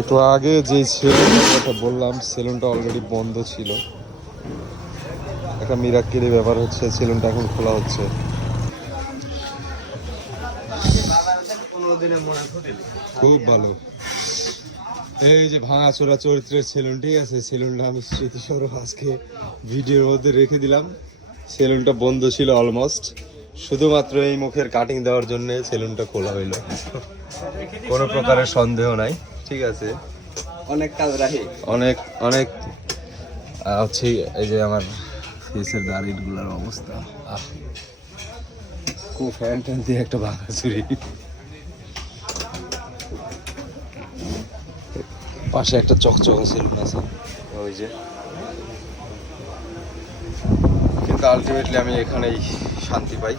একটু আগে যে সেলুনের কথা বললাম, সেলুনটা অলরেডি বন্ধ ছিল। একটা মিরাক্কেলি ব্যাপার হচ্ছে, সেলুনটা এখন খোলা হচ্ছে। খুব ভালো। এই যে ভাঙাচোরা চরিত্রের সেলুন, ঠিক আছে, সেলুনটা আমি স্মৃতিস্বরূপ আজকে ভিডিওর মধ্যে রেখে দিলাম। সেলুনটা বন্ধ ছিল অলমোস্ট, শুধুমাত্র এই মুখের কাটিং দেওয়ার জন্য সেলুনটা খোলা হইল। কোনো প্রকারের সন্দেহ নাই, ঠিক আছে। অনেক কাজ রাখি, অনেক অনেক হচ্ছে। এই যে আমার ফেসের দাড়িগুলোর অবস্থা, খুব ফ্যান ট্যান দিয়ে একটা ভাঙাচুরি। পাশে একটা চকচকা সেলুন আছে, ওই যে। কিন্তু আলটিমেটলি আমি এখানেই শান্তি পাই।